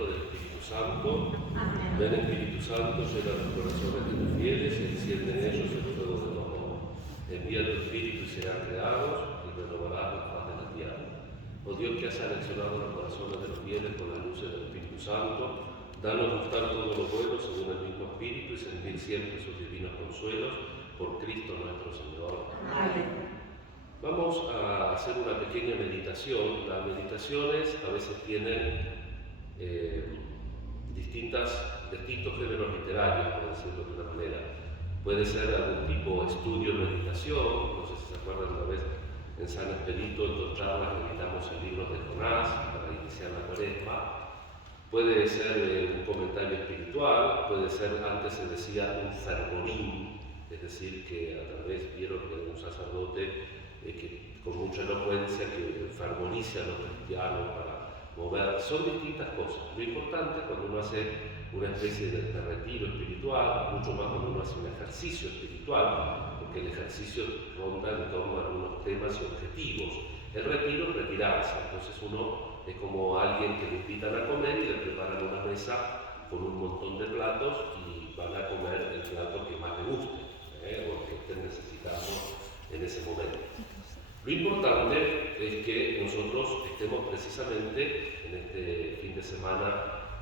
Hijo, del Espíritu Santo. Ven Espíritu Santo, llena los corazones de los fieles y enciende en ellos el fuego del amor. Envía tu Espíritu y serán creados y renovarás la faz de la tierra. Oh Dios, que has seleccionado los corazones de los fieles con las luces del Espíritu Santo, danos gustar todo lo bueno según el mismo Espíritu y sentir siempre sus divinos consuelos por Cristo nuestro Señor. Amén. Vamos a hacer una pequeña meditación. Las meditaciones a veces tienen distintos géneros literarios, por decirlo de una manera. Puede ser algún tipo de estudio, meditación. No sé si se acuerdan, una vez en San Expedito, en 2 charlas, meditamos el libro de Jonás para iniciar la Cuaresma. Puede ser un comentario espiritual, puede ser, antes se decía, un fervorín, es decir, que a través, vieron que un sacerdote que con mucha elocuencia que fervoriza a los cristianos para mover, son distintas cosas. Lo importante cuando uno hace una especie de retiro espiritual, mucho más cuando uno hace un ejercicio espiritual, porque el ejercicio ronda en torno a algunos temas y objetivos. El retiro es retirarse, entonces uno es como alguien que le invitan a comer y le preparan una mesa con un montón de platos y van a comer el plato que más le guste, o que estén necesitando en ese momento. Lo importante es que nosotros estemos precisamente en este fin de semana,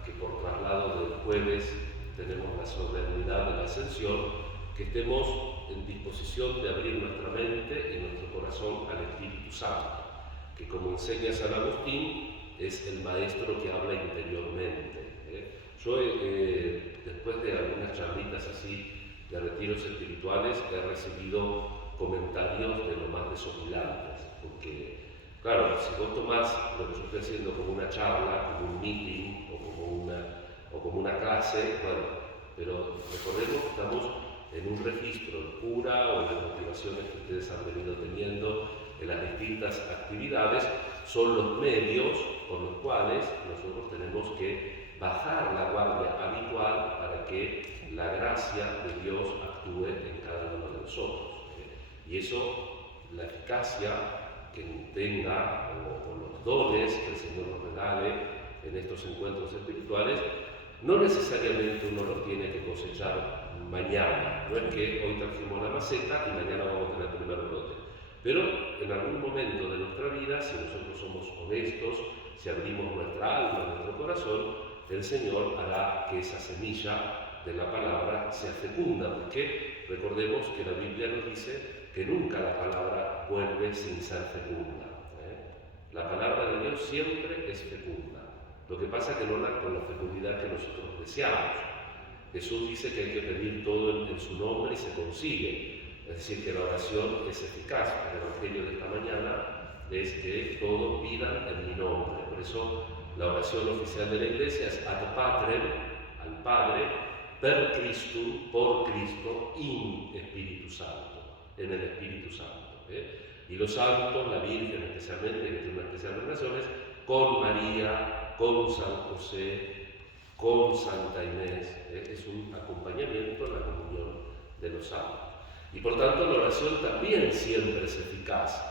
que por traslado del jueves tenemos la solemnidad de la Ascensión, que estemos en disposición de abrir nuestra mente y nuestro corazón al Espíritu Santo, que, como enseña San Agustín, es el maestro que habla interiormente. Yo, después de algunas charlitas así de retiros espirituales, he recibido comentarios de lo más desopilantes, porque, claro, si vos tomás lo que yo estoy haciendo como una charla, como un meeting o como una clase, bueno, pero recordemos que estamos en un registro, el cura o las motivaciones que ustedes han venido teniendo en las distintas actividades son los medios con los cuales nosotros tenemos que bajar la guardia habitual para que la gracia de Dios actúe en cada uno de nosotros. Y eso, la eficacia que tenga, o los dones que el Señor nos regale en estos encuentros espirituales, no necesariamente uno los tiene que cosechar mañana. No es que hoy trajimos la maceta y mañana vamos a tener el primer brote. Pero en algún momento de nuestra vida, si nosotros somos honestos, si abrimos nuestra alma, nuestro corazón, el Señor hará que esa semilla de la palabra sea fecunda, porque recordemos que la Biblia nos dice que nunca la palabra vuelve sin ser fecunda. La palabra de Dios siempre es fecunda. Lo que pasa es que no con la fecundidad que nosotros deseamos. Jesús dice que hay que pedir todo en su nombre y se consigue. Es decir, que la oración es eficaz. El Evangelio de esta mañana es que todos pidan en mi nombre. Por eso la oración oficial de la Iglesia es ad Patrem, al Padre, per Christum, por Cristo, in Espíritu Santo, en el Espíritu Santo. Y los santos, la Virgen especialmente, que tiene una especial relación, con María, con San José, con Santa Inés. Es un acompañamiento en la comunión de los santos. Y por tanto la oración también siempre es eficaz.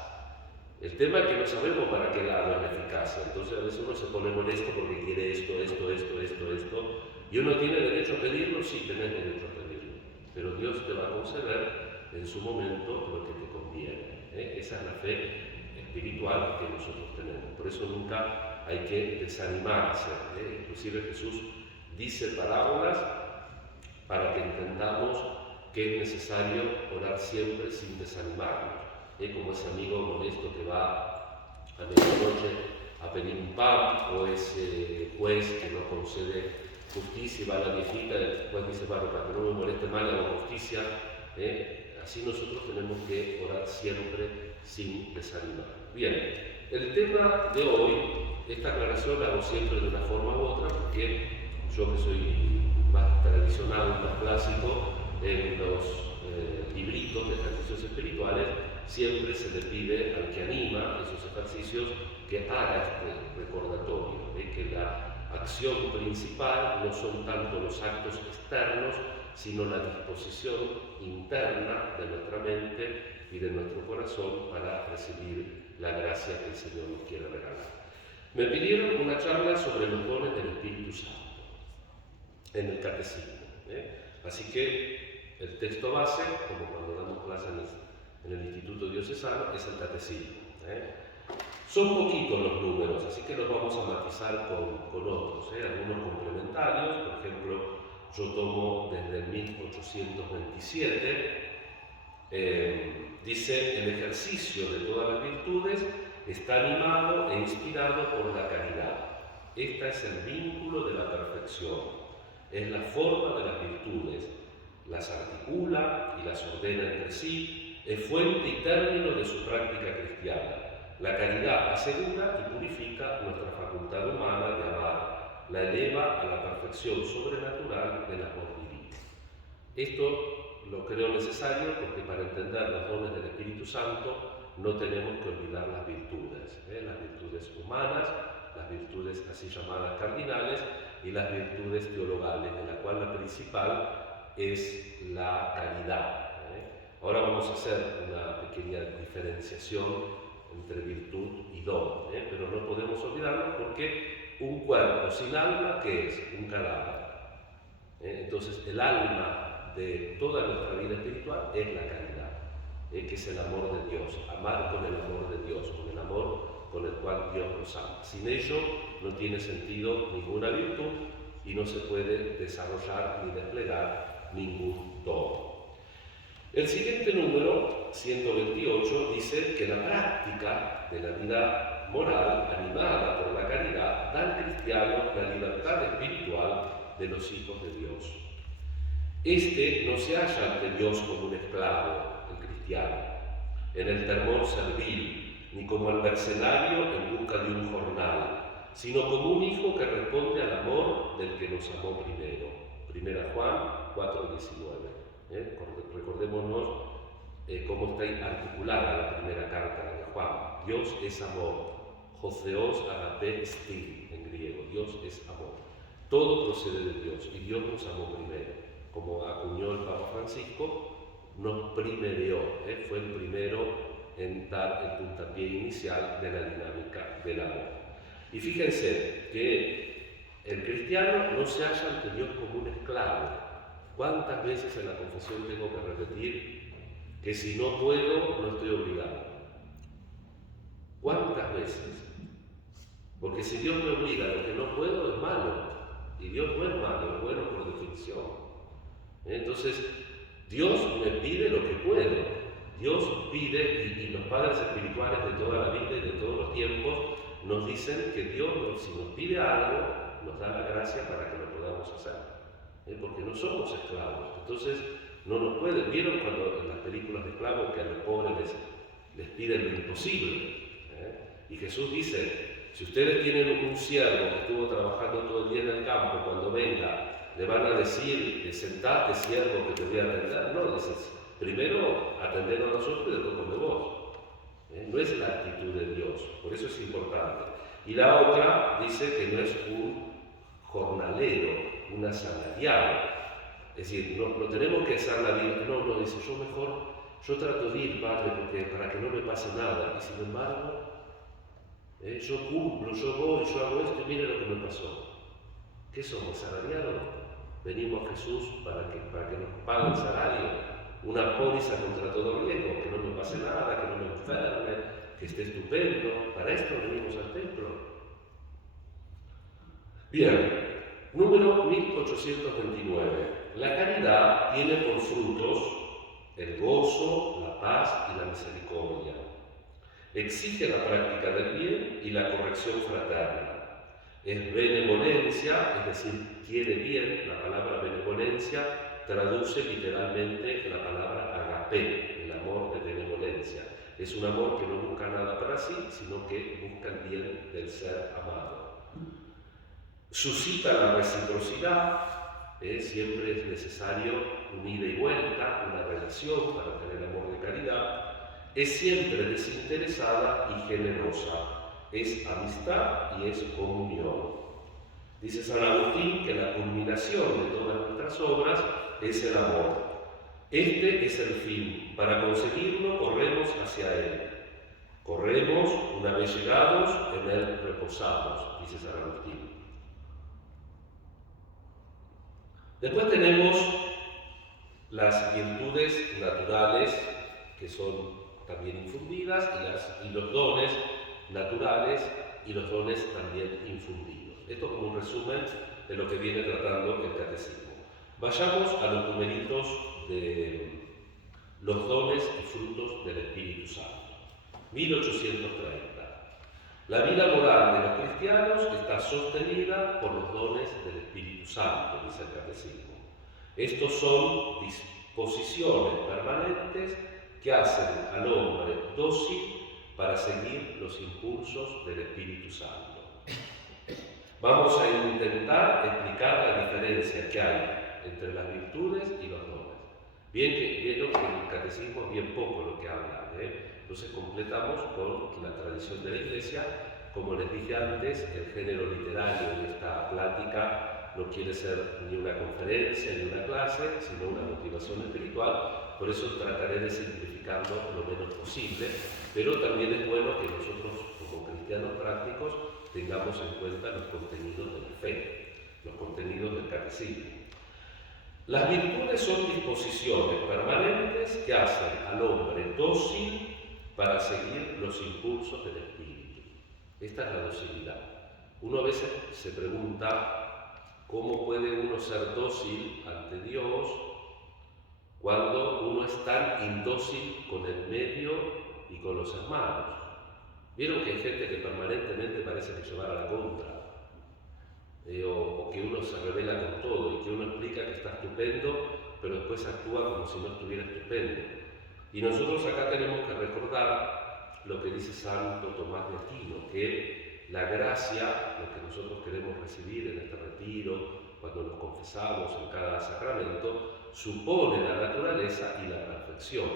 El tema es que no sabemos para qué lado es la eficacia. Entonces a veces uno se pone molesto porque quiere esto, y uno tiene derecho a pedirlo. Sí, tenés derecho a pedirlo, pero Dios te va a conceder en su momento lo que te conviene. Esa es la fe espiritual que nosotros tenemos. Por eso nunca hay que desanimarse. Inclusive Jesús dice parábolas para que entendamos que es necesario orar siempre sin desanimarnos. Como ese amigo molesto que va a medianoche a pedir un pan, o ese juez que no concede justicia y va a la viejita, el juez dice, bueno, para que no me moleste mal, hago justicia. Así nosotros tenemos que orar siempre sin desanimar. Bien, el tema de hoy, esta aclaración la hago siempre de una forma u otra, porque yo, que soy más tradicional, más clásico, en los libritos de ejercicios espirituales, siempre se le pide al que anima esos ejercicios que haga este recordatorio, que la acción principal no son tanto los actos externos, sino la disposición interna de nuestra mente y de nuestro corazón para recibir la gracia que el Señor nos quiere regalar. Me pidieron una charla sobre los dones del Espíritu Espíritu Santo en el catecismo. Así que el texto base, como cuando damos clases en el Instituto Diocesano, es el catecismo. Son poquitos los números, así que los vamos a matizar con otros, algunos complementarios. Por ejemplo, yo tomo desde el 1827, dice: el ejercicio de todas las virtudes está animado e inspirado por la caridad. Esta es el vínculo de la perfección, es la forma de las virtudes, las articula y las ordena entre sí, es fuente y término de su práctica cristiana. La caridad asegura y purifica nuestra facultad humana de amar, la eleva a la perfección sobrenatural del amor divino. Esto lo creo necesario porque para entender los dones del Espíritu Santo no tenemos que olvidar las virtudes humanas, las virtudes así llamadas cardinales y las virtudes teologales, de la cual la principal es la caridad. Ahora vamos a hacer una pequeña diferenciación entre virtud y don, pero no podemos olvidarlo porque un cuerpo sin alma, ¿qué es? Un cadáver. Entonces el alma de toda nuestra vida espiritual es la caridad, que es el amor de Dios, amar con el amor de Dios, con el amor con el cual Dios nos ama. Sin ello no tiene sentido ninguna virtud y no se puede desarrollar ni desplegar ningún don. El siguiente número, 128, dice que la práctica de la vida moral, animada por la caridad, da al cristiano la libertad espiritual de los hijos de Dios. Este no se halla ante Dios como un esclavo, el cristiano, en el temor servil, ni como el mercenario en busca de un jornal, sino como un hijo que responde al amor del que nos amó primero. Primera Juan 4:19. Recordémonos cómo está articulada la primera carta de Juan. Dios es amor. Joseos agape estin en griego. Dios es amor. Todo procede de Dios y Dios nos amó primero. Como acuñó el Papa Francisco, nos primereó. Fue el primero en dar el puntapié inicial de la dinámica del amor. Y fíjense que el cristiano no se halla ante Dios como un esclavo. ¿Cuántas veces en la confesión tengo que repetir que si no puedo, no estoy obligado? ¿Cuántas veces? Porque si Dios me obliga a lo que no puedo, es malo. Y Dios no es malo, es bueno por definición. Entonces, Dios me pide lo que puedo. Dios pide, y los padres espirituales de toda la vida y de todos los tiempos nos dicen que Dios, si nos pide algo, nos da la gracia para que lo podamos hacer. Porque no somos esclavos. Entonces, no nos pueden. ¿Vieron cuando en las películas de esclavos que a los pobres les piden lo imposible? Y Jesús dice: si ustedes tienen un siervo que estuvo trabajando todo el día en el campo, cuando venga, le van a decir: sentate, siervo, que te voy a atender. No, dices: primero atender a nosotros y después come vos. No es la actitud de Dios, por eso es importante. Y la otra dice que no es un jornalero, un asalariado. Es decir, no tenemos que hacer la vida. No, dice: yo trato de ir, Padre, para que no me pase nada. Y sin embargo, yo cumplo, yo voy, yo hago esto y mire lo que me pasó. ¿Qué somos, asalariados? Venimos a Jesús para que nos pague el salario, una póliza contra todo riesgo, que no me pase nada, que no me enferme, que esté estupendo. Para esto venimos al templo. Bien. Número 1829. La caridad tiene por frutos el gozo, la paz y la misericordia. Exige la práctica del bien y la corrección fraterna. Es benevolencia, es decir, quiere bien. La palabra benevolencia traduce literalmente la palabra agape, el amor de benevolencia. Es un amor que no busca nada para sí, sino que busca el bien del ser amado. Suscita la reciprocidad, siempre es necesario un ida y vuelta, una relación para tener amor de caridad. Es siempre desinteresada y generosa, es amistad y es comunión. Dice San Agustín que la culminación de todas nuestras obras es el amor. Este es el fin, para conseguirlo corremos hacia él. Corremos, una vez llegados, en él reposamos, dice San Agustín. Después tenemos las virtudes naturales, que son también infundidas, y los dones naturales y los dones también infundidos. Esto como un resumen de lo que viene tratando el catecismo. Vayamos a los numeritos de los dones y frutos del Espíritu Santo. 1830. La vida moral de los cristianos está sostenida por los dones del Espíritu Santo, dice el catecismo. Estos son disposiciones permanentes que hacen al hombre dócil para seguir los impulsos del Espíritu Santo. Vamos a intentar explicar la diferencia que hay entre las virtudes y los dones. Vieron que en el catecismo es bien poco lo que habla, Entonces completamos con la tradición de la Iglesia. Como les dije antes, el género literario de esta plática no quiere ser ni una conferencia ni una clase, sino una motivación espiritual. Por eso trataré de simplificarlo lo menos posible, pero también es bueno que nosotros, como cristianos prácticos, tengamos en cuenta los contenidos de la fe, los contenidos del catecismo. Las virtudes son disposiciones permanentes que hacen al hombre dócil para seguir los impulsos del espíritu. Esta es la docilidad. Uno a veces se pregunta cómo puede uno ser dócil ante Dios cuando uno es tan indócil con el medio y con los hermanos. Vieron que hay gente que permanentemente parece que llevar a la contra. O que uno se revela con todo y que uno explica que está estupendo, pero después actúa como si no estuviera estupendo. Y nosotros acá tenemos que recordar lo que dice Santo Tomás de Aquino, que la gracia, lo que nosotros queremos recibir en este retiro, cuando nos confesamos en cada sacramento, supone la naturaleza y la perfección.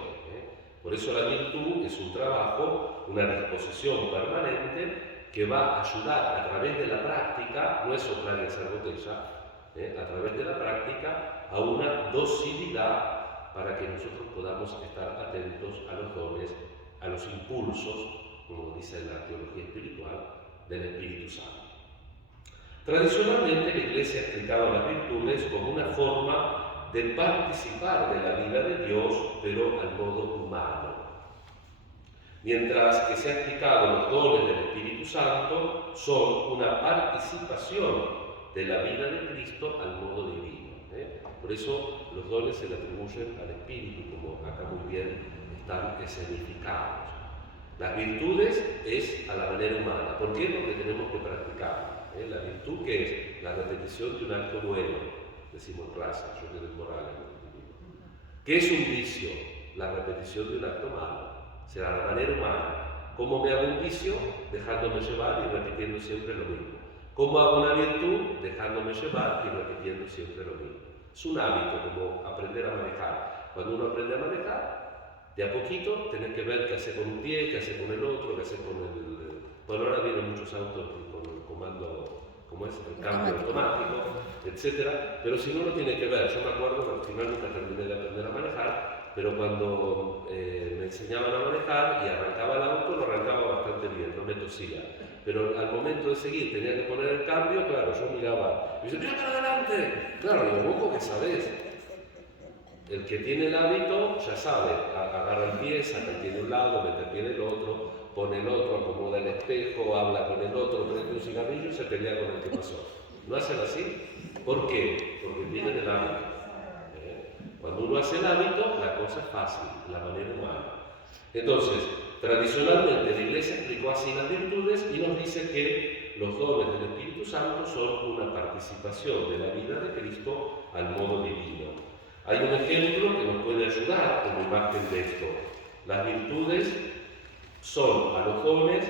Por eso la virtud es un trabajo, una disposición permanente que va a ayudar a través de la práctica, no es soplar y hacer botella, a través de la práctica a una docilidad para que nosotros podamos estar atentos a los dones, a los impulsos, como dice la teología espiritual, del Espíritu Santo. Tradicionalmente la Iglesia ha explicado las virtudes como una forma de participar de la vida de Dios, pero al modo humano. Mientras que se ha explicado los dones del Espíritu Santo son una participación de la vida de Cristo al modo divino. Por eso los dones se le atribuyen al Espíritu, como acá muy bien están escenificados. Las virtudes es a la manera humana. ¿Por qué? Porque tenemos que practicar. La virtud, ¿qué es? La repetición de un acto bueno, decimos en clase, yo que doy moral en el instituto. ¿Qué es un vicio? La repetición de un acto malo. O sea, a la manera humana. ¿Cómo me hago un vicio? Dejándome llevar y repitiendo siempre lo mismo. ¿Cómo hago una virtud? Dejándome llevar y repitiendo siempre lo mismo. Es un hábito, como aprender a manejar. Cuando uno aprende a manejar, de a poquito tenés que ver qué hace con un pie, qué hace con el otro, qué hace con el... Bueno, ahora vienen muchos autos con el comando, como es, el cambio automático, etc. Pero si no, no tiene que ver. Yo me acuerdo que al final nunca terminé de aprender a manejar, pero cuando me enseñaban a manejar y arrancaba el auto, lo arrancaba bastante bien, no me tosía. Pero al momento de seguir tenía que poner el cambio, claro, yo miraba, y me dice, ¡mira para adelante! Claro, digo, vos que sabés. El que tiene el hábito ya sabe, agarra el pie, saca el pie de un lado, mete el pie del otro, pone el otro, acomoda el espejo, habla con el otro, prende un cigarrillo y se pelea con el que pasó. ¿No hacen así? ¿Por qué? Porque tienen el hábito. Cuando uno hace el hábito, la cosa es fácil, la manera humana. Entonces, tradicionalmente la Iglesia explicó así las virtudes y nos dice que los dones del Espíritu Santo son una participación de la vida de Cristo al modo divino. Hay un ejemplo que nos puede ayudar como imagen de esto. Las virtudes son a los dones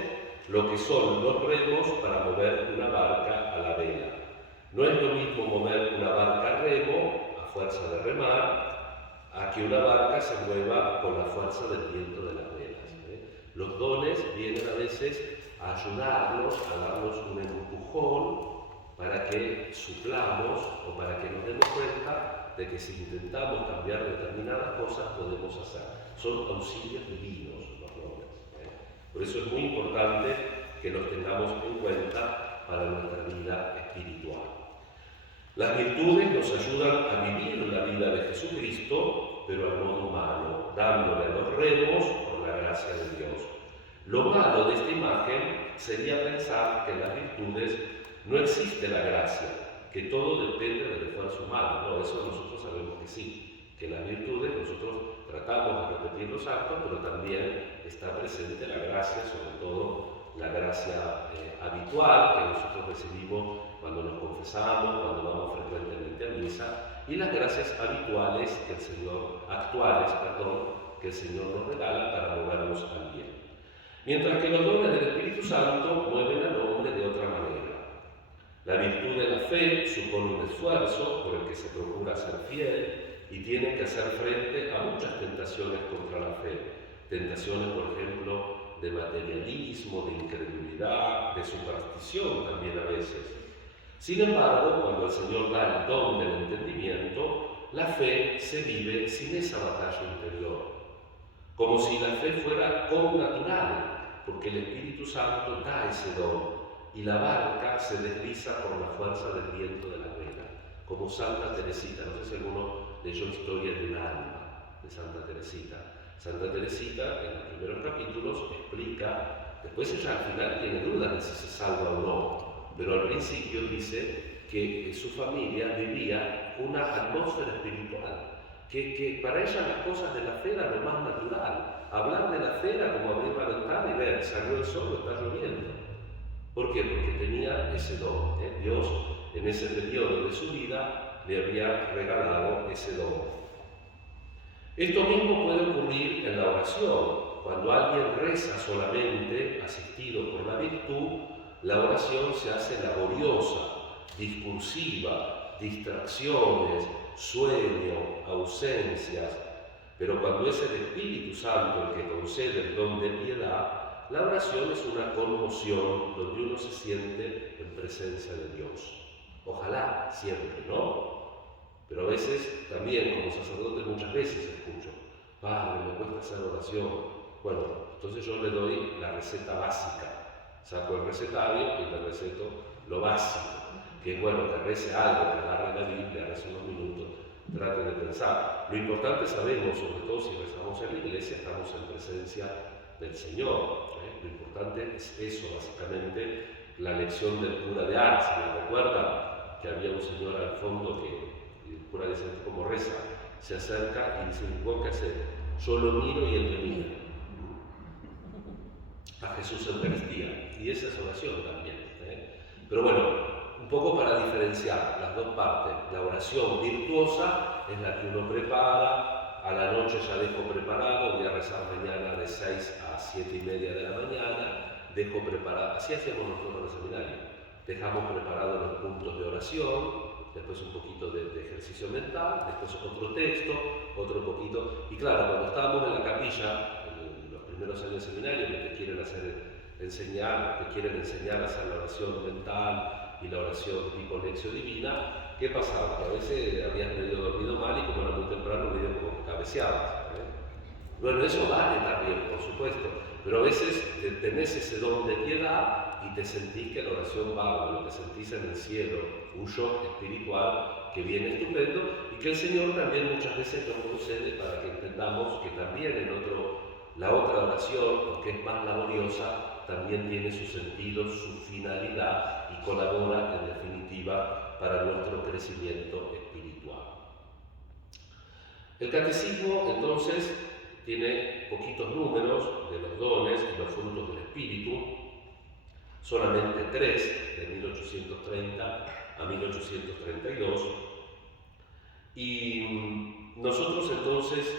lo que son los remos para mover una barca a la vela. No es lo mismo mover una barca a remo fuerza de remar, a que una barca se mueva con la fuerza del viento de las velas. Los dones vienen a veces a ayudarnos, a darnos un empujón para que suplamos o para que nos demos cuenta de que si intentamos cambiar determinadas cosas podemos hacer. Son auxilios divinos los dones. Por eso es muy importante que los tengamos en cuenta para nuestra vida espiritual. Las virtudes nos ayudan a vivir la vida de Jesucristo, pero al modo humano, dándole a los remos por la gracia de Dios. Lo malo de esta imagen sería pensar que en las virtudes no existe la gracia, que todo depende del esfuerzo humano. No, eso nosotros sabemos que sí, que en las virtudes nosotros tratamos de repetir los actos, pero también está presente la gracia, sobre todo la gracia habitual que nosotros recibimos cuando nos confesamos, cuando vamos frecuentemente a misa, y las gracias habituales que que el Señor nos regala para movernos al bien. Mientras que los dones del Espíritu Santo mueven al hombre de otra manera. La virtud de la fe supone un esfuerzo por el que se procura ser fiel y tiene que hacer frente a muchas tentaciones contra la fe. Tentaciones, por ejemplo, de materialismo, de incredulidad, de superstición también a veces. Sin embargo, cuando el Señor da el don del entendimiento, la fe se vive sin esa batalla interior, como si la fe fuera connatural, porque el Espíritu Santo da ese don y la barca se desliza por la fuerza del viento de la vela, como Santa Teresita. No sé si alguno leyó Historia de un alma de Santa Teresita. Santa Teresita, en los primeros capítulos, explica, después ella al final tiene dudas de si se salva o no, pero al principio dice que su familia vivía una atmósfera espiritual, que para ella las cosas de la fe eran lo más natural. Hablar de la fe era como abrir la ventana y ver, salió el sol o está lloviendo. ¿Por qué? Porque tenía ese don. Dios, en ese periodo de su vida, le había regalado ese don. Esto mismo puede ocurrir en la oración. Cuando alguien reza solamente, asistido por la virtud, la oración se hace laboriosa, discursiva, distracciones, sueño, ausencias. Pero cuando es el Espíritu Santo el que concede el don de piedad, la oración es una conmoción donde uno se siente en presencia de Dios. Ojalá siempre, ¿no? Pero a veces también, como sacerdote, muchas veces escucho: Padre, me cuesta hacer oración. Bueno, entonces yo le doy la receta básica. Saco el recetario y le receto lo básico, que es bueno, que rece algo, que agarre la Biblia, rece unos minutos, trate de pensar. Lo importante, sabemos, sobre todo si rezamos en la iglesia, estamos en presencia del Señor. Lo importante es eso, básicamente, la lección del cura de Ars. ¿Me recuerdan? Que había un señor al fondo que el cura dice: como reza, se acerca y dice: ¿vos qué hacer? Yo lo miro y él me mira. A Jesús Eucaristía. Y esa es oración también. Pero bueno, un poco para diferenciar las dos partes. La oración virtuosa es la que uno prepara, a la noche ya dejo preparado, voy a rezar mañana de 6 a 7 y media de la mañana, dejo preparado, así hacemos nosotros en el seminario, dejamos preparados los puntos de oración, después un poquito de ejercicio mental, después otro texto, otro poquito, y claro, cuando estábamos en la capilla, en los primeros años del seminario, que te quieren enseñar a hacer la oración mental y la oración tipo lección divina, ¿qué pasaba? Que a veces habías medio dormido mal y como era muy temprano, medio como que cabeceabas. Bueno, eso vale también, por supuesto, pero a veces tenés ese don de piedad y te sentís que la oración va, lo que sentís en el cielo, un shock espiritual que viene estupendo y que el Señor también muchas veces nos concede para que entendamos que también la otra oración, porque es más laboriosa, también tiene su sentido, su finalidad y colabora en definitiva para nuestro crecimiento espiritual. El catecismo entonces tiene poquitos números de los dones y los frutos del Espíritu, solamente 3, de 1830 a 1832, y nosotros entonces,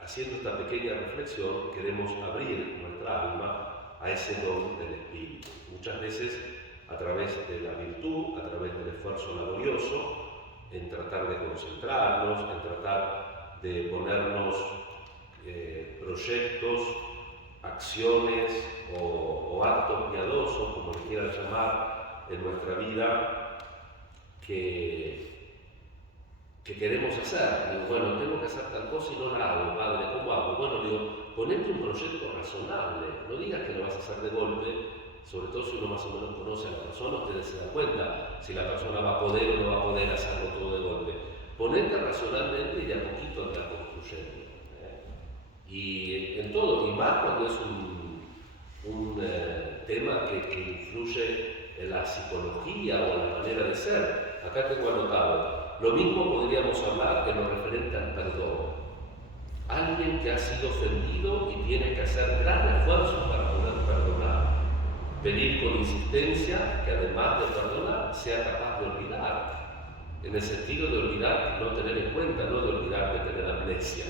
haciendo esta pequeña reflexión, queremos abrir nuestra alma a ese don del Espíritu. Muchas veces a través de la virtud, a través del esfuerzo laborioso, en tratar de concentrarnos, en tratar de ponernos proyectos, acciones o actos piadosos, como le quieran llamar, en nuestra vida que queremos hacer. Digo, bueno, tengo que hacer tal cosa y no la hago, Padre, ¿cómo hago? Bueno, digo, ponete un proyecto razonable, no digas que lo vas a hacer de golpe, sobre todo si uno más o menos conoce a la persona, ustedes se dan cuenta si la persona va a poder o no va a poder hacerlo todo de golpe. Ponete racionalmente y de a poquito andar construyendo. Y en todo, y más cuando es un tema que influye en la psicología o en la manera de ser. Acá tengo anotado, lo mismo podríamos hablar en lo referente al perdón. Alguien que ha sido ofendido y tiene que hacer gran esfuerzo para poder perdonar. Pedir con insistencia que además de perdonar sea capaz de olvidar. En el sentido de olvidar, no tener en cuenta, no de olvidar de tener amnesia,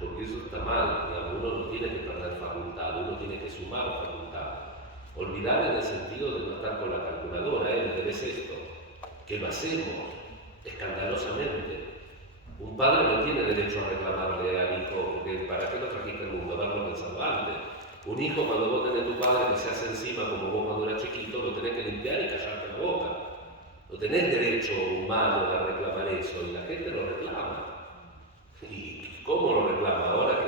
porque eso está mal. Uno no tiene que perder facultad, uno tiene que sumar facultad. Olvidar en el sentido de no estar con la calculadora, me debes esto, que lo hacemos escandalosamente. Un padre no tiene derecho a reclamarle al hijo, porque ¿para qué lo trajiste al mundo? Haberlo pensado antes. Un hijo, cuando vos tenés tu padre que se hace encima como vos cuando eras chiquito, lo tenés que limpiar y callarte la boca. No tenés derecho humano a reclamar eso, y la gente lo reclama. ¿Y cómo lo reclama? Ahora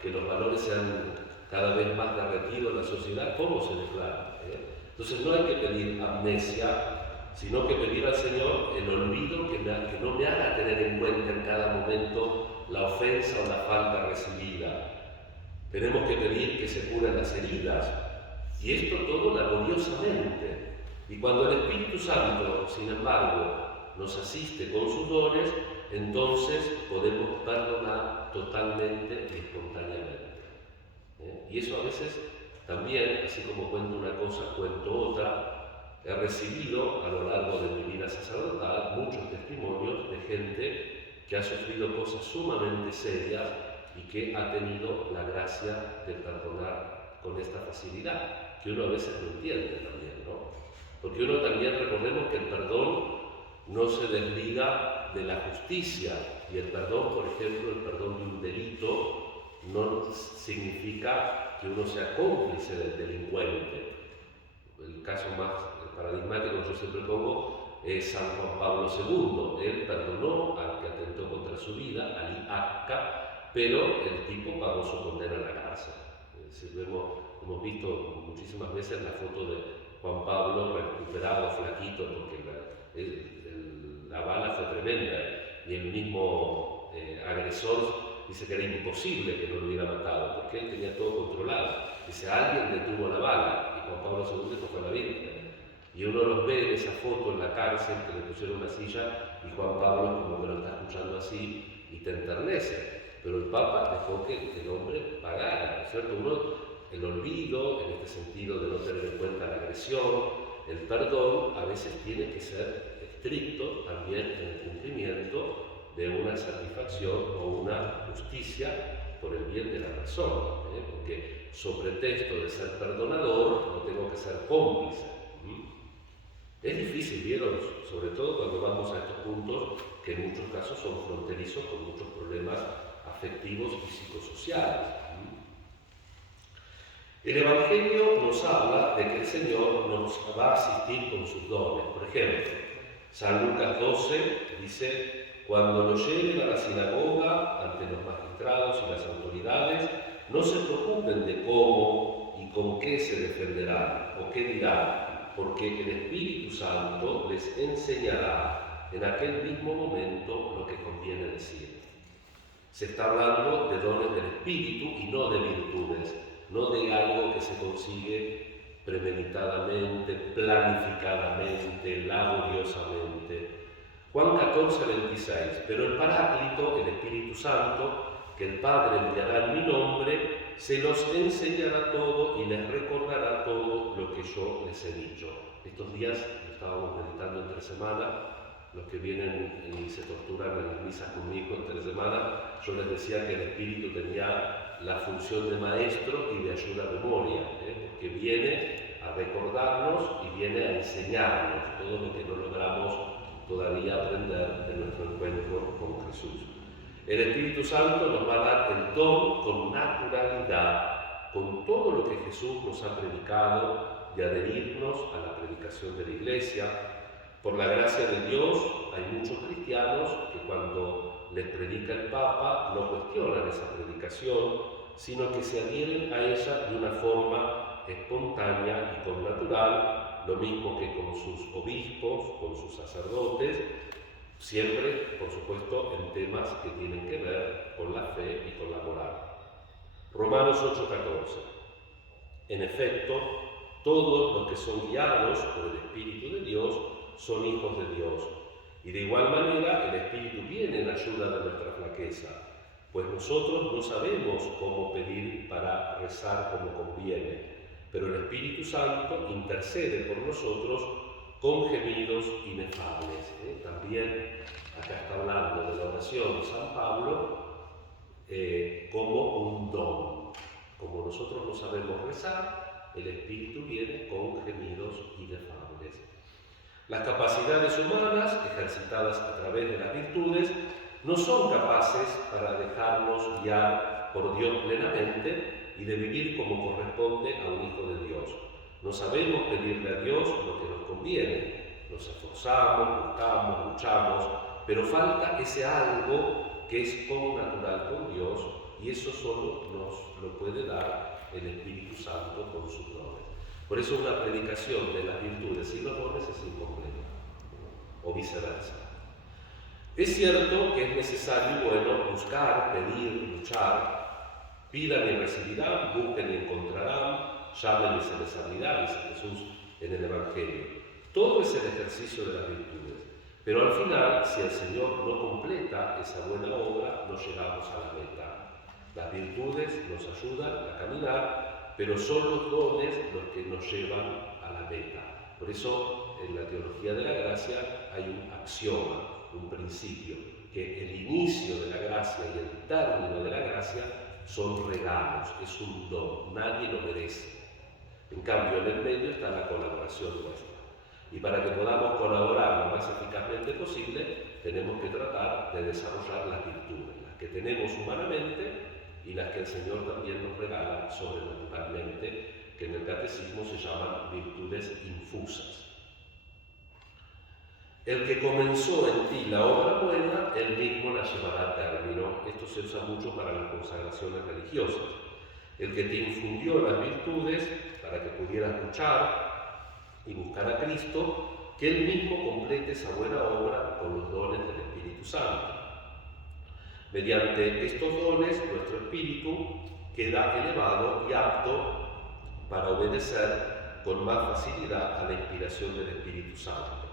que los valores se han cada vez más derretido en la sociedad, ¿cómo se declara? Entonces no hay que pedir amnesia, sino que pedir al Señor el olvido que no me haga tener en cuenta en cada momento la ofensa o la falta recibida. Tenemos que pedir que se curen las heridas, y esto todo laboriosamente. Y cuando el Espíritu Santo, sin embargo, nos asiste con sus dones, entonces podemos perdonar totalmente y espontáneamente. Y eso a veces también, así como cuento una cosa, cuento otra. He recibido a lo largo de mi vida sacerdotal muchos testimonios de gente que ha sufrido cosas sumamente serias y que ha tenido la gracia de perdonar con esta facilidad, que uno a veces no entiende también, ¿no? Porque uno también, recordemos que el perdón no se desliga de la justicia, y el perdón, por ejemplo, el perdón de un delito no significa que uno sea cómplice del delincuente. El caso más paradigmático que yo siempre pongo es San Juan Pablo II. Él perdonó al que atentó contra su vida, al IACA, pero el tipo pagó su condena en la cárcel. Es decir, hemos visto muchísimas veces la foto de Juan Pablo recuperado, flaquito, porque la bala fue tremenda, y el mismo agresor dice que era imposible que no lo hubiera matado, porque él tenía todo controlado. Dice, alguien detuvo la bala, y Juan Pablo II fue a la Virgen. Y uno los ve en esa foto en la cárcel, que le pusieron una silla, y Juan Pablo como que lo está escuchando así, y te enternece. Pero el Papa dejó que el hombre pagara, ¿no es cierto? El olvido, en este sentido de no tener en cuenta la agresión, el perdón, a veces tiene que ser estricto también en el cumplimiento de una satisfacción o una justicia por el bien de la persona, porque sobre pretexto de ser perdonador no tengo que ser cómplice. Es difícil, ¿vieron? Sobre todo cuando vamos a estos puntos que en muchos casos son fronterizos con muchos problemas afectivos y psicosociales. El Evangelio nos habla de que el Señor nos va a asistir con sus dones. Por ejemplo, San Lucas 12 dice: cuando lo lleven a la sinagoga ante los magistrados y las autoridades, no se preocupen de cómo y con qué se defenderán o qué dirán, porque el Espíritu Santo les enseñará en aquel mismo momento lo que conviene decir. Se está hablando de dones del Espíritu y no de virtudes, no de algo que se consigue premeditadamente, planificadamente, laboriosamente. Juan 14, 26. Pero el Paráclito, el Espíritu Santo, que el Padre enviará en mi nombre, se los enseñará todo y les recordará todo lo que yo les he dicho. Estos días estábamos meditando entre semana. Los que vienen y se torturan en las misas conmigo entre semana, yo les decía que el Espíritu tenía la función de maestro y de ayuda a memoria, porque viene a recordarnos y viene a enseñarnos todo lo que no logramos todavía aprender de nuestro encuentro con Jesús. El Espíritu Santo nos va a dar el don con naturalidad, con todo lo que Jesús nos ha predicado, de adherirnos a la predicación de la Iglesia. Por la gracia de Dios, hay muchos cristianos que cuando les predica el Papa no cuestionan esa predicación, sino que se adhieren a ella de una forma espontánea y connatural, lo mismo que con sus obispos, con sus sacerdotes, siempre, por supuesto, en temas que tienen que ver con la fe y con la moral. Romanos 8:14. En efecto, todos los que son guiados por el Espíritu de Dios son hijos de Dios. Y de igual manera, el Espíritu viene en ayuda de nuestra flaqueza, pues nosotros no sabemos cómo pedir para rezar como conviene, pero el Espíritu Santo intercede por nosotros con gemidos inefables. También acá está hablando de la oración de San Pablo como un don. Como nosotros no sabemos rezar, el Espíritu viene con gemidos inefables. Las capacidades humanas, ejercitadas a través de las virtudes, no son capaces para dejarnos guiar por Dios plenamente y de vivir como corresponde a un hijo de Dios. No sabemos pedirle a Dios lo que nos conviene. Nos esforzamos, buscamos, luchamos, pero falta ese algo que es connatural con Dios, y eso solo nos lo puede dar el Espíritu Santo con sus dones. Por eso una predicación de las virtudes y los dones es incompleta, o viceversa. Es cierto que es necesario y bueno buscar, pedir, luchar. Pidan y recibirán, busquen y encontrarán, llamen y se les abrirá, dice Jesús en el Evangelio. Todo es el ejercicio de las virtudes. Pero al final, si el Señor no completa esa buena obra, no llegamos a la meta. Las virtudes nos ayudan a caminar, pero son los dones los que nos llevan a la meta. Por eso, en la teología de la gracia hay un axioma, un principio, que el inicio de la gracia y el término de la gracia son regalos, es un don, nadie lo merece. En cambio, en el medio está la colaboración nuestra. Y para que podamos colaborar lo más eficazmente posible, tenemos que tratar de desarrollar las virtudes, las que tenemos humanamente y las que el Señor también nos regala sobrenaturalmente, que en el catecismo se llaman virtudes infusas. El que comenzó en ti la obra buena, él mismo la llevará a término. Esto se usa mucho para las consagraciones religiosas. El que te infundió las virtudes para que pudieras luchar y buscar a Cristo, que él mismo complete esa buena obra con los dones del Espíritu Santo. Mediante estos dones, nuestro espíritu queda elevado y apto para obedecer con más facilidad a la inspiración del Espíritu Santo.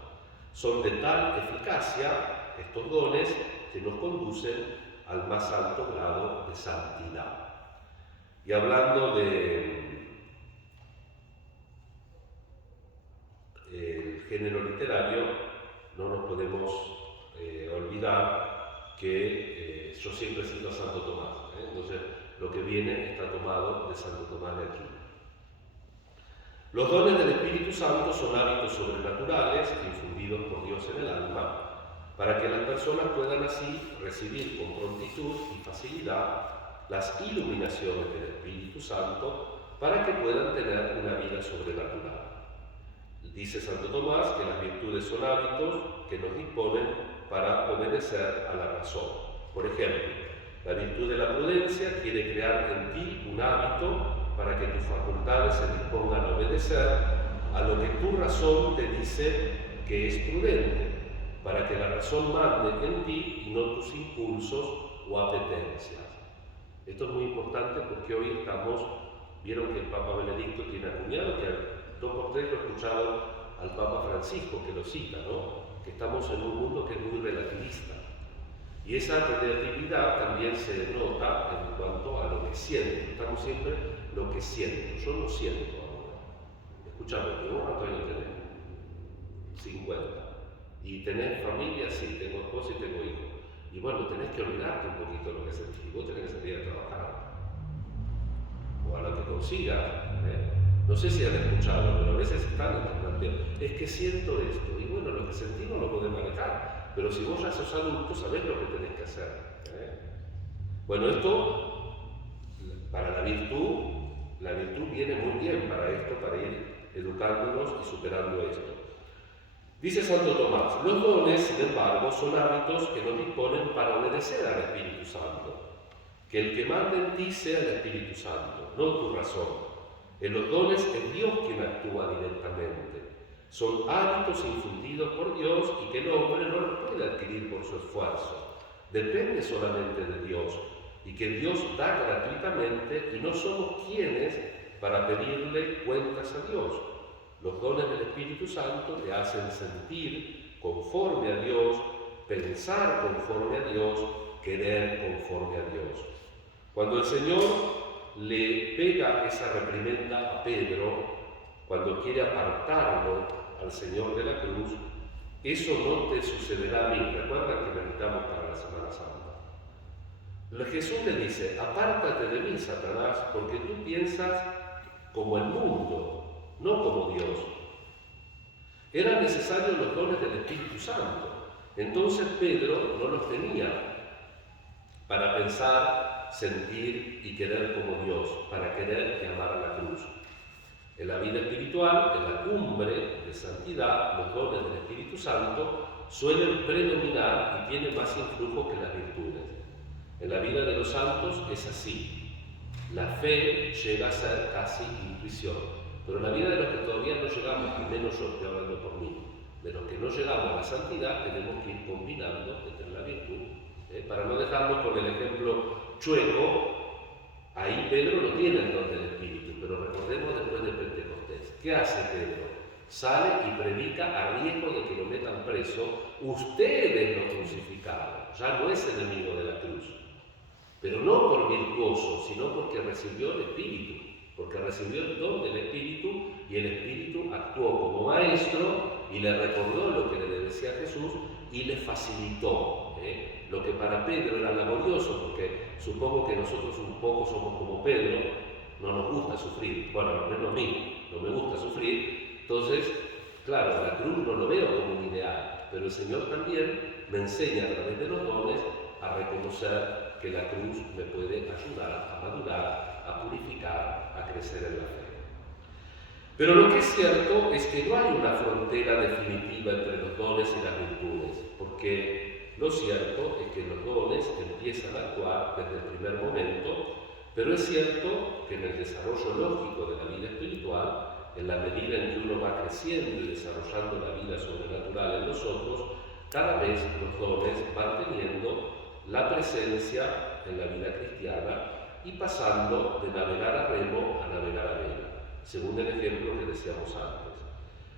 Son de tal eficacia estos dones que nos conducen al más alto grado de santidad. Y hablando del género literario, no nos podemos olvidar que yo siempre cito a Santo Tomás, entonces lo que viene está tomado de Santo Tomás de Aquino. Los dones del Espíritu Santo son hábitos sobrenaturales infundidos por Dios en el alma, para que las personas puedan así recibir con prontitud y facilidad las iluminaciones del Espíritu Santo para que puedan tener una vida sobrenatural. Dice Santo Tomás que las virtudes son hábitos que nos disponen para obedecer a la razón. Por ejemplo, la virtud de la prudencia quiere crear en ti un hábito para que tus facultades se dispongan a obedecer a lo que tu razón te dice que es prudente, para que la razón mande en ti y no tus impulsos o apetencias. Esto es muy importante porque hoy vieron que el Papa Benedicto tiene acuñado, que 2 por 3 lo he escuchado al Papa Francisco, que lo cita, ¿no? Que estamos en un mundo que es muy relativista. Y esa relatividad también se nota en cuanto a lo que siento. Estamos siempre lo que siento. Yo no siento ahora. Escúchame, ¿cuántos años tenés? 50. ¿Y tenés familia? Sí, tengo esposa y tengo hijos. Y bueno, tenés que olvidarte un poquito de lo que sentís. Vos tenés que salir a trabajar. O a lo que consigas. No sé si han escuchado, pero a veces están en los planteos. Es que siento esto. Y bueno, lo que sentís no lo podés manejar. Pero si vos ya sos adulto, sabés lo que tenés que hacer. Bueno, esto, para la virtud viene muy bien para esto, para ir educándonos y superando esto. Dice Santo Tomás, los dones, sin embargo, son hábitos que nos disponen para obedecer al Espíritu Santo. Que el que manda en ti sea el Espíritu Santo, no tu razón. En los dones es Dios quien actúa directamente. Son hábitos infundidos por Dios y que el hombre no los puede adquirir por su esfuerzo. Depende solamente de Dios y que Dios da gratuitamente y no somos quienes para pedirle cuentas a Dios. Los dones del Espíritu Santo le hacen sentir conforme a Dios, pensar conforme a Dios, querer conforme a Dios. Cuando el Señor le pega esa reprimenda a Pedro, cuando quiere apartarlo al Señor de la cruz, eso no te sucederá a mí. Recuerdan que meditamos para la Semana Santa. Jesús le dice: apártate de mí, Satanás, porque tú piensas como el mundo, no como Dios. Eran necesarios los dones del Espíritu Santo. Entonces Pedro no los tenía para pensar, sentir y querer como Dios, para querer y amar la cruz. En la vida espiritual, en la cumbre de santidad, los dones del Espíritu Santo suelen predominar y tienen más influjo que las virtudes. En la vida de los santos es así. La fe llega a ser casi intuición. Pero en la vida de los que todavía no llegamos, al menos yo estoy hablando por mí, de los que no llegamos a la santidad, tenemos que ir combinando entre la virtud. Para no dejarnos con el ejemplo chueco, ahí Pedro no tiene el don del Espíritu, pero recordemos después de Pentecostés. ¿Qué hace Pedro? Sale y predica a riesgo de que lo metan preso. Ustedes lo crucificaron, ya no es enemigo de la cruz. Pero no por virtuoso, sino porque recibió el Espíritu, porque recibió el don del Espíritu y el Espíritu actuó como maestro y le recordó lo que le decía Jesús y le facilitó. Lo que para Pedro era laborioso, porque supongo que nosotros un poco somos como Pedro, no nos gusta sufrir, bueno, al menos a mí no me gusta sufrir, entonces, claro, la cruz no lo veo como un ideal, pero el Señor también me enseña a través de los dones a reconocer que la cruz me puede ayudar a madurar, a purificar, a crecer en la fe. Pero lo que es cierto es que no hay una frontera definitiva entre los dones y las virtudes, porque lo cierto es que los dones empiezan a actuar desde el primer momento, pero es cierto que en el desarrollo lógico de la vida espiritual, en la medida en que uno va creciendo y desarrollando la vida sobrenatural en nosotros, cada vez los dones van teniendo la presencia en la vida cristiana y pasando de navegar a remo a navegar a vela, según el ejemplo que decíamos antes.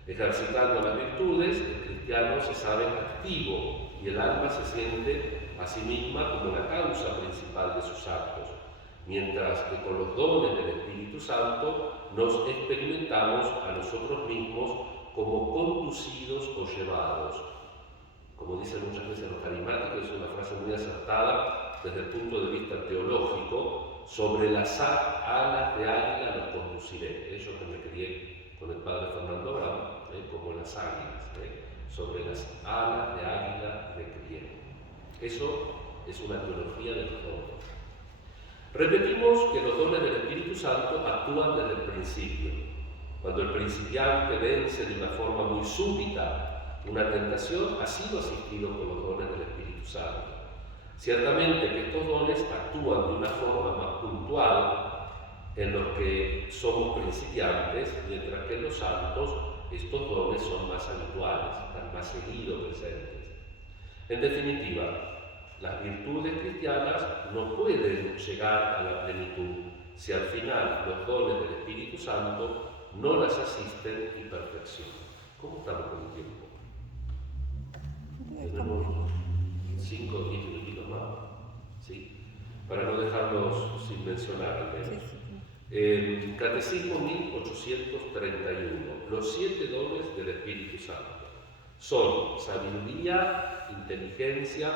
Ejercitando las virtudes, el cristiano se sabe activo y el alma se siente a sí misma como la causa principal de sus actos, mientras que con los dones del Espíritu Santo nos experimentamos a nosotros mismos como conducidos o llevados. Como dicen muchas veces los carismáticos, es una frase muy acertada desde el punto de vista teológico: sobre las alas de águila los conduciré. Eso que me crié con el padre Fernando Brown, como las águilas, sobre las alas de águila me crié. Eso es una teología de los dones. Repetimos que los dones del Espíritu Santo actúan desde el principio. Cuando el principiante vence de una forma muy súbita una tentación, ha sido asistido por los dones del Espíritu Santo. Ciertamente que estos dones actúan de una forma más puntual en los que somos principiantes, mientras que en los santos estos dones son más habituales, están más seguido presentes. En definitiva, las virtudes cristianas no pueden llegar a la plenitud si al final los dones del Espíritu Santo no las asisten y perfeccionan. ¿Cómo estamos con el tiempo? Tenemos 5 o 10 minutitos más, ¿sí? Para no dejarlos sin mencionar al menos. Catecismo 1831. Los 7 dones del Espíritu Santo son sabiduría, inteligencia,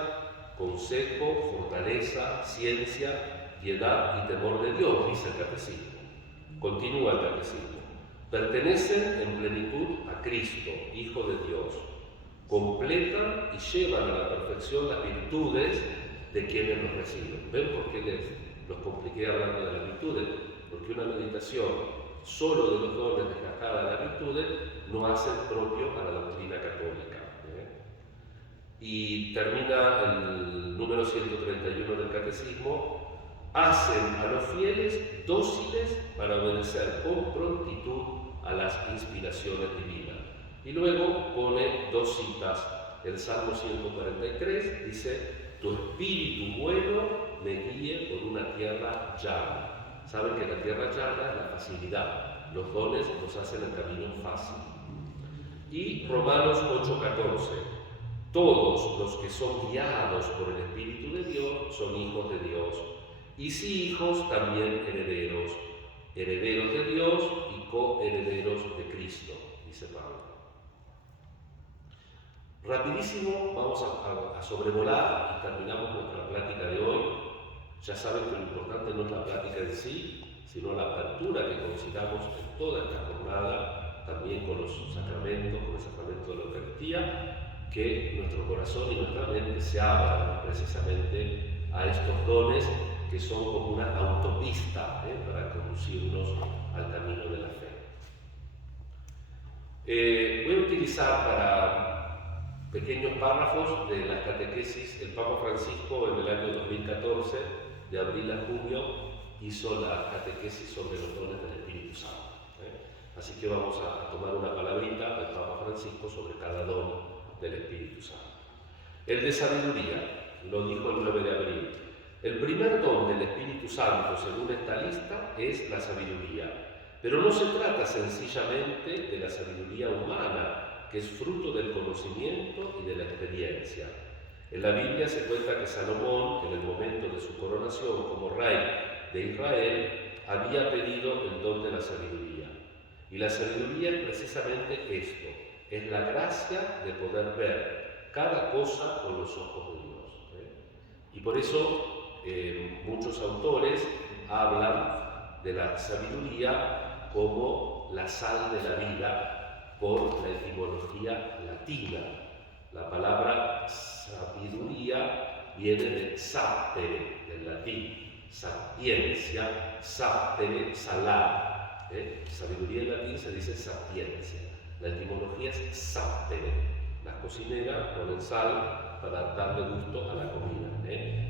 consejo, fortaleza, ciencia, piedad y temor de Dios, dice el catecismo. Continúa el catecismo. Pertenecen en plenitud a Cristo, Hijo de Dios. Completan y llevan a la perfección las virtudes de quienes los reciben. ¿Ven por qué los compliqué hablando de las virtudes? Porque una meditación solo de los dones desgastada de las virtudes no hace propio a la doctrina católica. Y termina el número 131 del Catecismo hacen a los fieles dóciles para obedecer con prontitud a las inspiraciones divinas. Y luego pone dos citas. El Salmo 143 dice: tu espíritu bueno me guíe por una tierra llana. Saben que la tierra llana es la facilidad. Los dones nos hacen el camino fácil. Y Romanos 8:14: todos los que son guiados por el Espíritu de Dios son hijos de Dios. Y si hijos, también herederos, herederos de Dios y coherederos de Cristo, dice Pablo. Rapidísimo vamos a sobrevolar y terminamos nuestra plática de hoy. Ya saben que lo importante no es la plática en sí, sino la apertura que consigamos en toda esta jornada, también con los sacramentos, con el sacramento de la Eucaristía, que nuestro corazón y nuestra mente se abran precisamente a estos dones que son como una autopista para conducirnos al camino de la fe. Voy a utilizar para pequeños párrafos de las catequesis. El Papa Francisco en el año 2014, de abril a junio, hizo la catequesis sobre los dones del Espíritu Santo. Así que vamos a tomar una palabrita del Papa Francisco sobre cada don del Espíritu Santo. El de sabiduría, lo dijo el 9 de abril. El primer don del Espíritu Santo, según esta lista, es la sabiduría. Pero no se trata sencillamente de la sabiduría humana, que es fruto del conocimiento y de la experiencia. En la Biblia se cuenta que Salomón, en el momento de su coronación como rey de Israel, había pedido el don de la sabiduría. Y la sabiduría es precisamente esto, es la gracia de poder ver cada cosa con los ojos de Dios. Y por eso muchos autores hablan de la sabiduría como la sal de la vida por la etimología latina. La palabra sabiduría viene de sapere, del latín, sapiencia, sapere, salar. Sabiduría en latín se dice sapiencia. La etimología es sapere. Las cocineras ponen sal para darle gusto a la comida.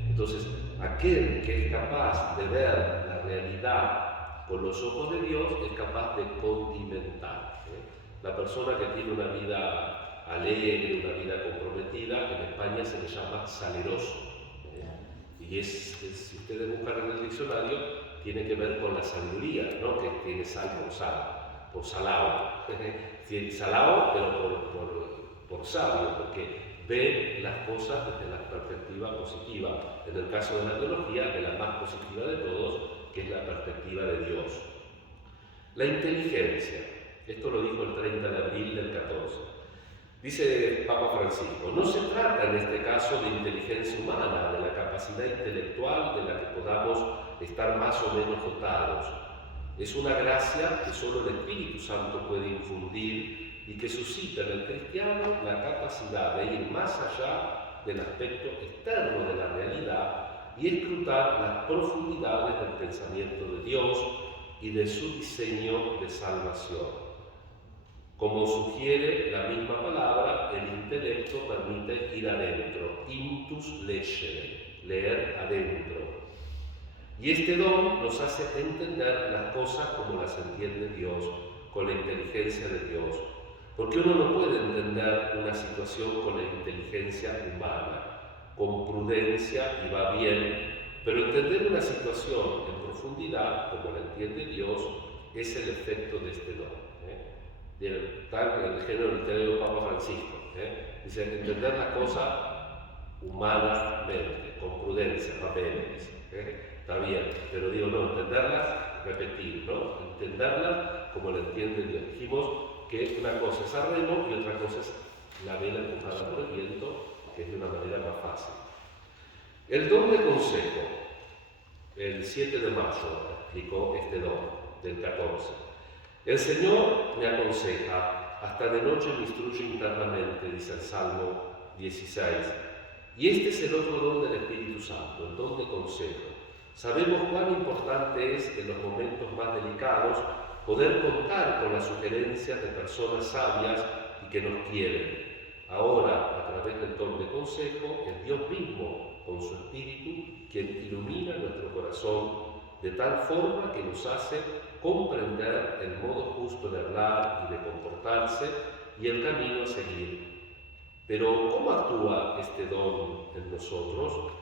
Entonces, aquel que es capaz de ver la realidad con los ojos de Dios es capaz de condimentar. La persona que tiene una vida alegre, una vida comprometida, en España se le llama saleroso. Y si ustedes buscan en el diccionario, tiene que ver con la sabiduría, ¿no? Que tiene sal por salado. Tiene salado, pero por sabio, porque ve las cosas desde la perspectiva positiva. En el caso de la teología, de la más positiva de todos, que es la perspectiva de Dios. La inteligencia, esto lo dijo el 30 de abril del 14. Dice Papa Francisco: no se trata en este caso de inteligencia humana, de la capacidad intelectual de la que podamos estar más o menos dotados. Es una gracia que solo el Espíritu Santo puede infundir y que suscita en el cristiano la capacidad de ir más allá del aspecto externo de la realidad y escrutar las profundidades del pensamiento de Dios y de su diseño de salvación. Como sugiere la misma palabra, el intelecto permite ir adentro, intus legere, leer adentro. Y este don nos hace entender las cosas como las entiende Dios, con la inteligencia de Dios. Porque uno no puede entender una situación con la inteligencia humana, con prudencia y va bien, pero entender una situación en profundidad, como la entiende Dios, es el efecto de este don. Tal en el género literario del Papa Francisco. Dice, entender la cosa humanamente, con prudencia, va bien, dice. Está bien, pero digo, no, entenderlas, repetir, ¿no? Entenderlas como la entiende Dios. Dijimos que una cosa es a remo y otra cosa es la vela empujada por el viento, que es de una manera más fácil. El don de consejo, el 7 de mayo explicó este don, del 14. El Señor me aconseja, hasta de noche me instruye internamente, dice el Salmo 16. Y este es el otro don del Espíritu Santo, el don de consejo. Sabemos cuán importante es en los momentos más delicados poder contar con las sugerencias de personas sabias y que nos quieren. Ahora, a través del don de consejo, consejo es Dios mismo, con su Espíritu, quien ilumina nuestro corazón de tal forma que nos hace comprender el modo justo de hablar y de comportarse y el camino a seguir. Pero, ¿cómo actúa este don en nosotros?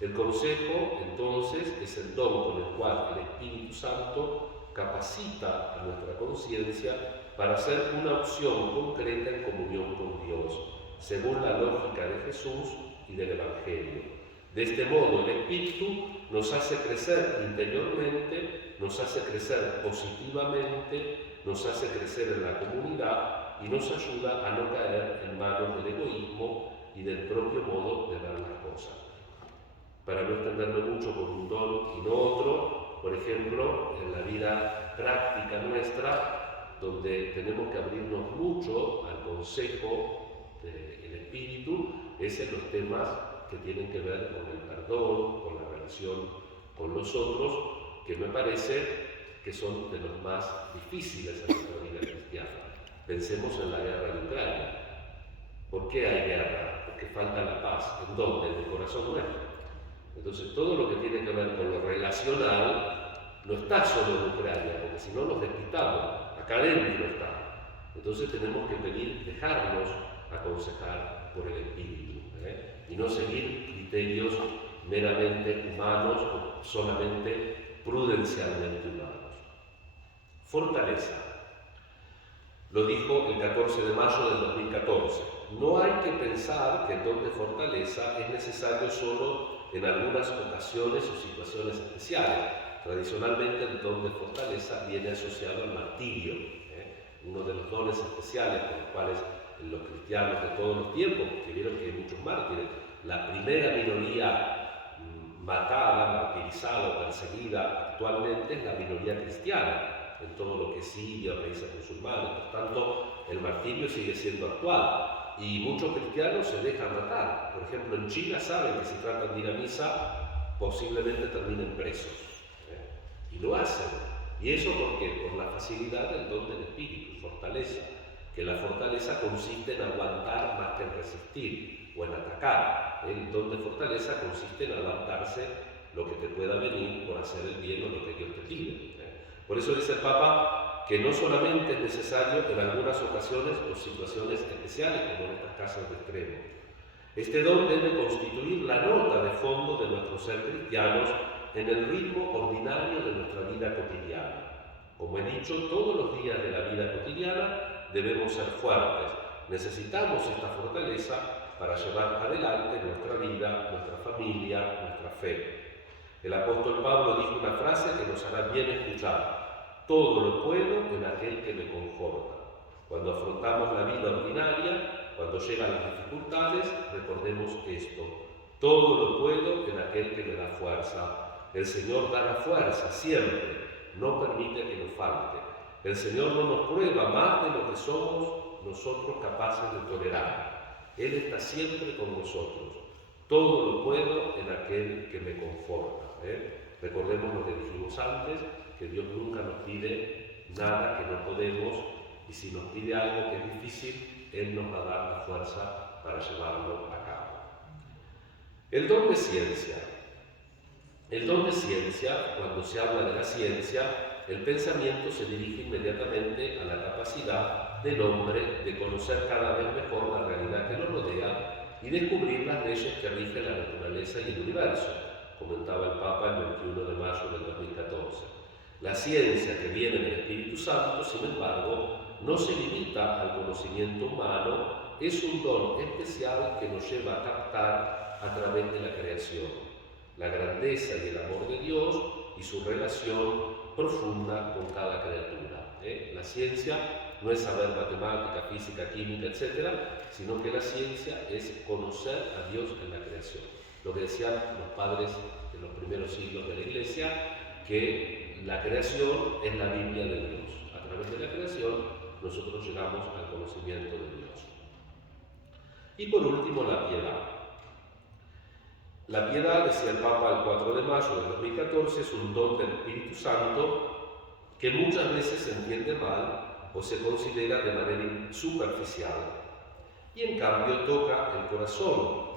El consejo, entonces, es el don con el cual el Espíritu Santo capacita a nuestra conciencia para hacer una opción concreta en comunión con Dios, según la lógica de Jesús y del Evangelio. De este modo, el Espíritu nos hace crecer interiormente, nos hace crecer positivamente, nos hace crecer en la comunidad y nos ayuda a no caer en manos del egoísmo y del propio modo de ver las cosas. Para no extenderme mucho con un don y no otro, por ejemplo, en la vida práctica nuestra, donde tenemos que abrirnos mucho al consejo del Espíritu, es en los temas que tienen que ver con el perdón, con la relación con los otros, que me parece que son de los más difíciles en nuestra vida cristiana. Pensemos en la guerra de Ucrania. ¿Por qué hay guerra? Porque falta la paz. ¿En dónde? En el corazón nuestro. Entonces, todo lo que tiene que ver con lo relacional no está solo en Ucrania, porque si no nos despistamos, acá adentro está. Entonces tenemos que pedir, dejarnos aconsejar por el Espíritu, y no seguir criterios meramente humanos o solamente prudencialmente humanos. Fortaleza. Lo dijo el 14 de mayo del 2014. No hay que pensar que el don de fortaleza es necesario solo en algunas ocasiones o situaciones especiales. Tradicionalmente el don de fortaleza viene asociado al martirio, uno de los dones especiales por los cuales los cristianos de todos los tiempos, que vieron que hay muchos mártires, la primera minoría matada, martirizada o perseguida actualmente es la minoría cristiana, en todo lo que es Siria o países musulmanes. Por tanto, el martirio sigue siendo actual y muchos cristianos se dejan matar. Por ejemplo, en China saben que si tratan de ir a misa, posiblemente terminen presos, y lo hacen. ¿Y eso por qué? Por la facilidad del don del Espíritu, fortaleza, que la fortaleza consiste en aguantar más que en resistir o en atacar. El don de fortaleza consiste en aguantarse lo que te pueda venir por hacer el bien o lo que Dios te pide. Por eso dice el Papa que no solamente es necesario en algunas ocasiones o situaciones especiales, como en estas casos de extremo. Este don debe constituir la nota de fondo de nuestro ser cristianos en el ritmo ordinario de nuestra vida cotidiana. Como he dicho, todos los días de la vida cotidiana debemos ser fuertes. Necesitamos esta fortaleza para llevar adelante nuestra vida, nuestra familia, nuestra fe. El apóstol Pablo dijo una frase que nos hará bien escuchar: todo lo puedo en aquel que me conforta. Cuando afrontamos la vida ordinaria, cuando llegan las dificultades, recordemos esto: todo lo puedo en aquel que me da fuerza. El Señor da la fuerza siempre, no permite que nos falte. El Señor no nos prueba más de lo que somos nosotros capaces de tolerar. Él está siempre con nosotros. Todo lo puedo en aquel que me conforta. Recordemos lo que dijimos antes, que Dios nunca nos pide nada que no podemos, y si nos pide algo que es difícil, Él nos va a dar la fuerza para llevarlo a cabo. El don de ciencia. El don de ciencia, cuando se habla de la ciencia, el pensamiento se dirige inmediatamente a la capacidad del hombre de conocer cada vez mejor la realidad que lo rodea y descubrir las leyes que rigen la naturaleza y el universo, comentaba el Papa el 21 de mayo del 2014. La ciencia que viene del Espíritu Santo, sin embargo, no se limita al conocimiento humano, es un don especial que nos lleva a captar a través de la creación la grandeza y el amor de Dios y su relación profunda con cada criatura. La ciencia no es saber matemática, física, química, etc., sino que la ciencia es conocer a Dios en la creación. Lo que decían los padres de los primeros siglos de la Iglesia, que la creación es la Biblia de Dios. A través de la creación nosotros llegamos al conocimiento de Dios. Y por último, la piedad. La piedad, decía el Papa el 4 de mayo de 2014, es un don del Espíritu Santo que muchas veces se entiende mal o se considera de manera superficial. y en cambio toca el corazón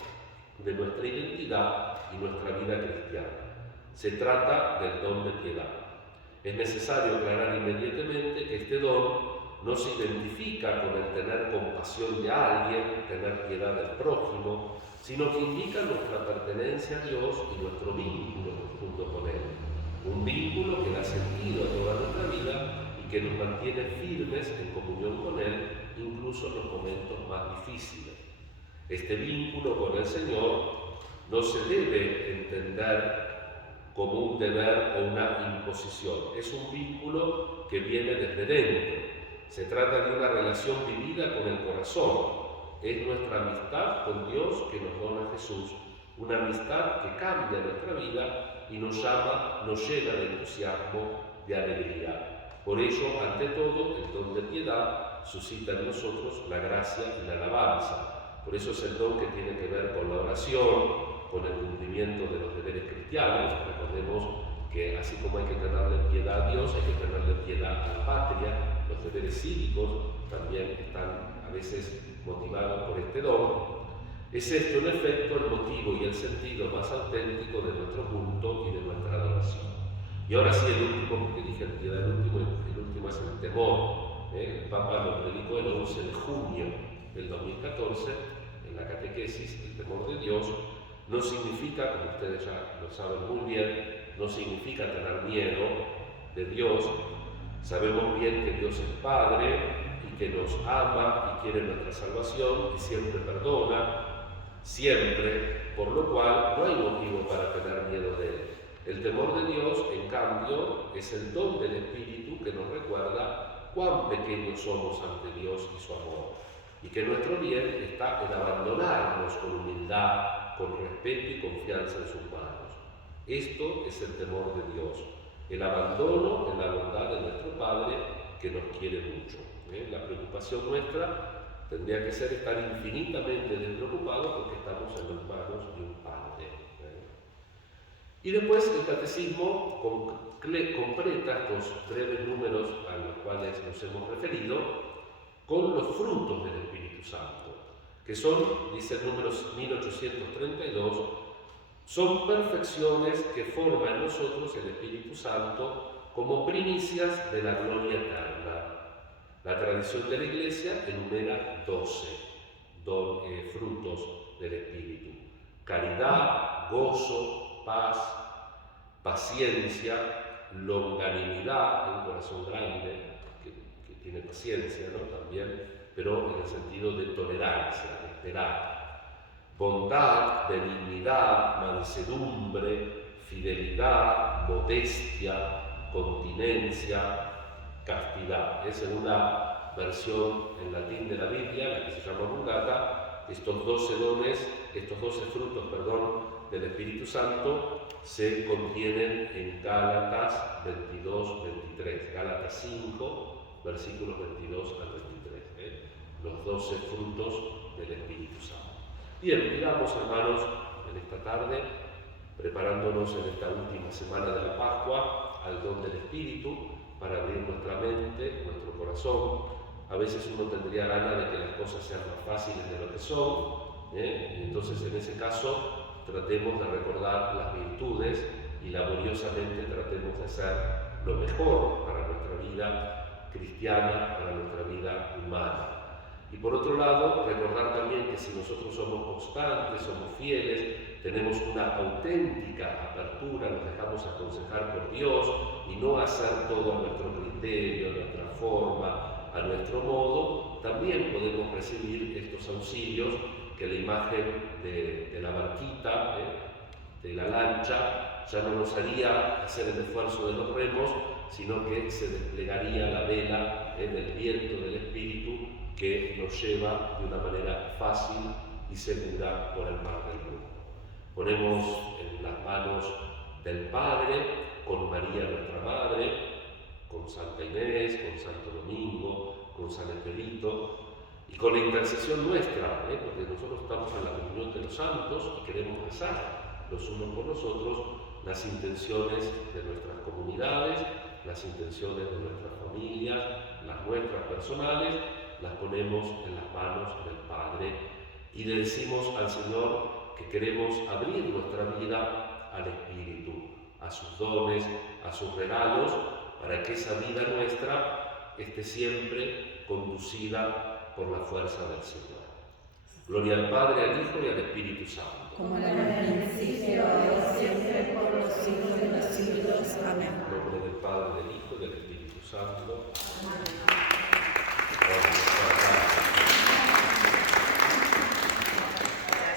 de nuestra identidad y nuestra vida cristiana. Se trata del don de piedad. Es necesario aclarar inmediatamente que este don no se identifica con el tener compasión de alguien, tener piedad del prójimo, sino que indica nuestra pertenencia a Dios y nuestro vínculo junto con Él. Un vínculo que da sentido a toda nuestra vida y que nos mantiene firmes en comunión con Él, incluso en los momentos más difíciles. Este vínculo con el Señor no se debe entender como un deber o una imposición. Es un vínculo que viene desde dentro. Se trata de una relación vivida con el corazón. Es nuestra amistad con Dios que nos dona Jesús, una amistad que cambia nuestra vida y nos llama, nos llena de entusiasmo, de alegría. Por ello, ante todo, el don de piedad suscita en nosotros la gracia y la alabanza. Por eso es el don que tiene que ver con la oración, con el cumplimiento de los deberes cristianos. Recordemos que así como hay que tenerle piedad a Dios, hay que tenerle piedad a la patria. Los deberes cívicos también están a veces motivados por este don. Es esto, en efecto, el motivo y el sentido más auténtico de nuestro culto y de nuestra adoración. Y ahora sí, el último, porque dije piedad, el último es el temor. El Papa lo predicó el 11 de junio del 2014 en la catequesis. El temor de Dios no significa, como ustedes ya lo saben muy bien, no significa tener miedo de Dios. Sabemos bien que Dios es Padre y que nos ama y quiere nuestra salvación y siempre perdona, siempre, por lo cual no hay motivo para tener miedo de Él. El temor de Dios, en cambio, es el don del Espíritu que nos recuerda cuán pequeños somos ante Dios y su amor, y que nuestro bien está en abandonarnos con humildad, con respeto y confianza en sus manos. Esto es el temor de Dios, el abandono en la bondad de nuestro Padre que nos quiere mucho. La preocupación nuestra tendría que ser estar infinitamente despreocupados porque estamos en las manos de un Padre. Y después el catecismo completa estos breves números a los cuales nos hemos referido con los frutos del Espíritu Santo, que son, dice el número 1832, son perfecciones que forma en nosotros el Espíritu Santo como primicias de la gloria eterna. La tradición de la Iglesia enumera 12 frutos del Espíritu: caridad, gozo, paz, paciencia, longanimidad, un corazón grande que tiene paciencia, ¿no? También, pero en el sentido de tolerancia, de esperar, bondad, benignidad, mansedumbre, fidelidad, modestia, continencia, castidad. Es en una versión en latín de la Biblia, la que se llama Vulgata, estos 12 frutos, del Espíritu Santo se contienen en Gálatas 22-23, Gálatas 5, versículos 22 al 23, los 12 frutos del Espíritu Santo. Bien, miramos, hermanos, en esta tarde, preparándonos en esta última semana de la Pascua, al don del Espíritu, para abrir nuestra mente, nuestro corazón. A veces uno tendría ganas de que las cosas sean más fáciles de lo que son, y entonces en ese caso tratemos de recordar las virtudes y laboriosamente tratemos de hacer lo mejor para nuestra vida cristiana, para nuestra vida humana. Y por otro lado, recordar también que si nosotros somos constantes, somos fieles, tenemos una auténtica apertura, nos dejamos aconsejar por Dios y no hacer todo a nuestro criterio, a nuestra forma, a nuestro modo, también podemos recibir estos auxilios que la imagen de la barquita, de la lancha, ya no nos haría hacer el esfuerzo de los remos, sino que se desplegaría la vela del viento del Espíritu que nos lleva de una manera fácil y segura por el mar del mundo. Ponemos en las manos del Padre, con María nuestra Madre, con Santa Inés, con Santo Domingo, con San Expedito, y con la intercesión nuestra, porque nosotros estamos en la comunión de los santos y queremos rezar los unos por los otros las intenciones de nuestras comunidades, las intenciones de nuestras familias, las nuestras personales, las ponemos en las manos del Padre y le decimos al Señor que queremos abrir nuestra vida al Espíritu, a sus dones, a sus regalos, para que esa vida nuestra esté siempre conducida por la fuerza del Señor. Gloria al Padre, al Hijo y al Espíritu Santo. Como en el principio, ahora y siempre, por los siglos de los siglos. Amén. En nombre del Padre, del Hijo y del Espíritu Santo. Amén.